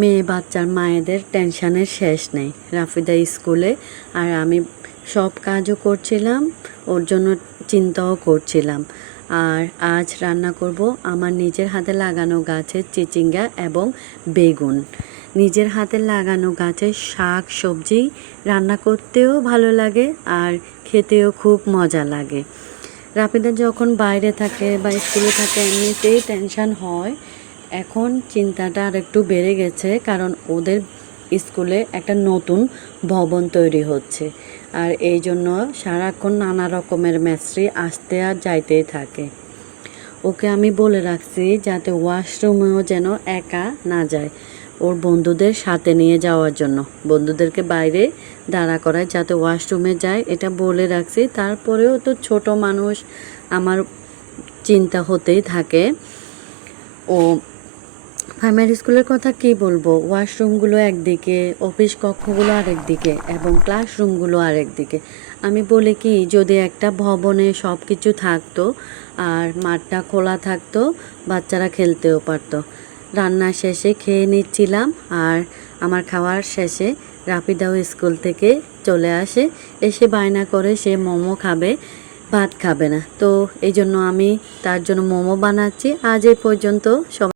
মেয়ে বাচ্চার মায়েদের টেনশনের শেষ নেই। রাফিদা স্কুলে আর আমি সব কাজও করছিলাম, ওর জন্য চিন্তাও করছিলাম। আর আজ রান্না করব আমার নিজের হাতে লাগানো গাছের চিচিঙ্গা এবং বেগুন। নিজের হাতে লাগানো গাছের শাক সবজি রান্না করতেও ভালো লাগে আর খেতেও খুব মজা লাগে। রাফিদা যখন বাইরে থাকে বা স্কুলে থাকে এমনিতেই টেনশন হয়, এখন চিন্তাটা আর একটু বেড়ে গেছে, কারণ ওদের স্কুলে একটা নতুন ভবন তৈরি হচ্ছে আর এই জন্য সারাক্ষণ নানা রকমের মিস্ত্রি আসতে আর যাইতেই থাকে। ওকে আমি বলে রাখছি যাতে ওয়াশরুমেও যেন একা না যায়, ওর বন্ধুদের সাথে নিয়ে যাওয়ার জন্য, বন্ধুদেরকে বাইরে দাঁড়া করায় যাতে ওয়াশরুমে যায়, এটা বলে রাখছি। তারপরেও তো ছোট মানুষ, আমার চিন্তা হতেই থাকে। ও প্রাইমারি স্কুলের কথা কি বলবো, ওয়াশরুমগুলো একদিকে, অফিস কক্ষগুলো আরেক দিকে এবং ক্লাসরুমগুলো আরেক দিকে। আমি বলি কি, যদি একটা ভবনে সব কিছু থাকতো আর মাঠটা খোলা থাকতো, বাচ্চারা খেলতেও পারতো। রান্না শেষে খেয়ে নিচ্ছিলাম আর আমার খাওয়ার শেষে রাফিদাও স্কুল থেকে চলে আসে, এসে বায়না করে সে মোমো খাবে, ভাত খাবে না। তো এই জন্য আমি তার জন্য মোমো বানাচ্ছি। আজ এই পর্যন্ত। সবাই